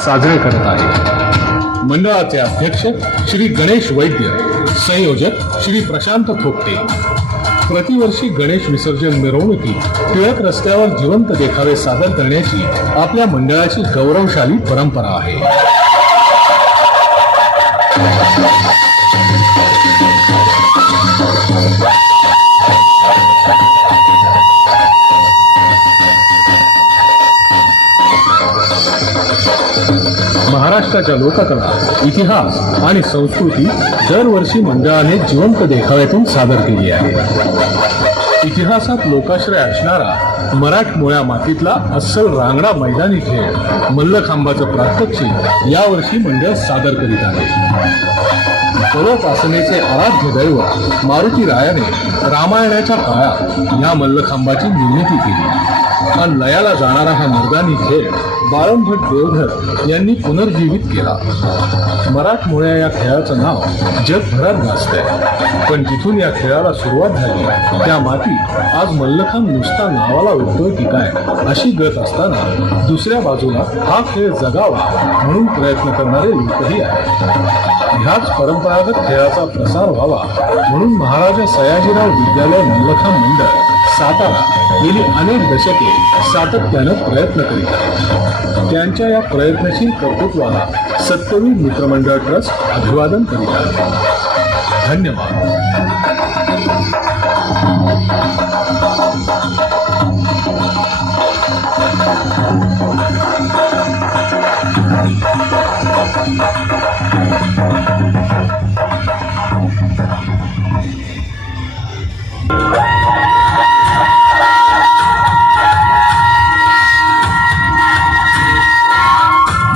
साजरे करत आहे। मंडळाचे अध्यक्ष श्री गणेश वैद्य, संयोजक श्री प्रशांत थोपटे। प्रतिवर्षी गणेश विसर्जन मिरवणुकी टिळक रस्त्यावर जिवंत देखावे सादर करण्याची आपल्या मंडळाची गौरवशाली परंपरा आहे। महाराष्ट्राच्या लोककला, इतिहास आणि संस्कृती दरवर्षी मंडळाने जिवंत देखाव्यातून सादर केली आहे। इतिहासात लोकाश्रय असणारा मराठमोळ्या मातीतला अस्सल रांगडा मैदानी खेळ मल्लखांबाचं प्रात्यक्षिक यावर्षी मंडळ सादर करीत आहे। परोपासनेचे आराध्य दैवत मारुती रायाने रामायणाच्या काळात या मल्लखांबाची निर्मिती केली आणि लयाला जाणारा हा मर्दानी खेळ बाळंभट देवधर यांनी पुनर्जीवित केला। मराठमोळ्या या खेळाचं नाव जगभरात गाजतंय, पण जिथून या खेळाला सुरुवात झाली त्या मातीत आज मल्लखांब नुसता नावाला उठतोय की काय अशी गत असताना दुसऱ्या बाजूला हा खेळ जगावा म्हणून प्रयत्न करणारे लोकही आहेत। ह्याच परंपरागत खेळाचा प्रसार व्हावा म्हणून महाराजा सयाजीराव विद्यालय मल्लखांब मंडळ सातारा गेली अनेक दशके सातत्यानं प्रयत्न करीत आहे। त्यांच्या या प्रयत्नशील कर्तृत्वाला सत्यवीर मित्रमंडळ ट्रस्ट अभिवादन करीत आहे। धन्यवाद।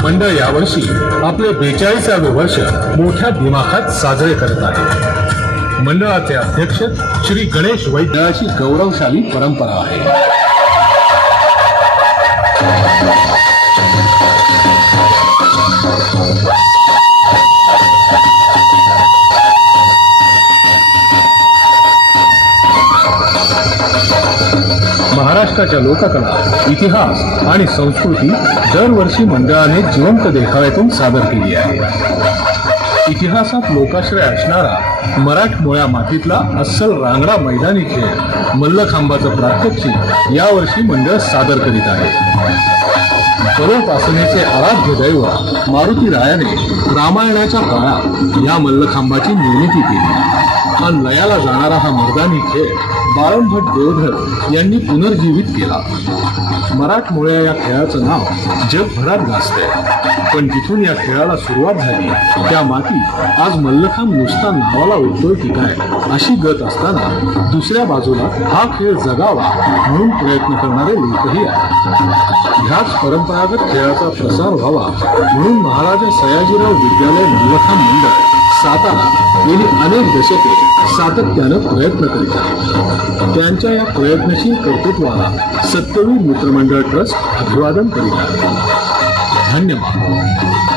मंडळ यावर्षी आपले 42वे वर्ष मोठ्या दिमाखात साजरे करत आहे। मंडळाचे अध्यक्ष श्री गणेश वैद्याची गौरवशाली परंपरा आहे। महाराष्ट्राच्या लोककला, इतिहास आणि संस्कृती दरवर्षी मंडळाने जिवंत देखाव्यातून सादर केली आहे। इतिहासात लोकाश्रय असणारा मराठमोळ्या मातीतला अस्सल रांगडा मैदानी खेळ मल्लखांबाचं प्रात्यक्षिक यावर्षी मंडळ सादर करीत आहे। परोपासनेचे आराध्य दैवत मारुती रायाने रामायणाच्या काळात या मल्लखांबाची निर्मिती केली आणि लयाला जाणारा हा मर्दानी खेळ बाळंभट देवधर यांनी पुनर्जीवित केला। मराठमोळ्या या खेळाचं नाव जगभरात गाजतंय, पण जिथून या खेळाला सुरुवात झाली त्या मातीत आज मल्लखांब नुसता नावाला उठतोय की काय अशी गत असताना दुसऱ्या बाजूला हा खेळ जगावा म्हणून प्रयत्न करणारे लोकही आहेत। ह्याच परंपरागत खेळाचा प्रसार व्हावा म्हणून महाराजा सयाजीराव विद्यालय मल्लखांब मंडळ सातारा गेली अनेक दशके सातत्यानं प्रयत्न करीत आहे। त्यांच्या या प्रयत्नशील कर्तृत्वाला सत्यवीर मित्रमंडळ ट्रस्ट अभिवादन करीत आहे। धन्यवाद।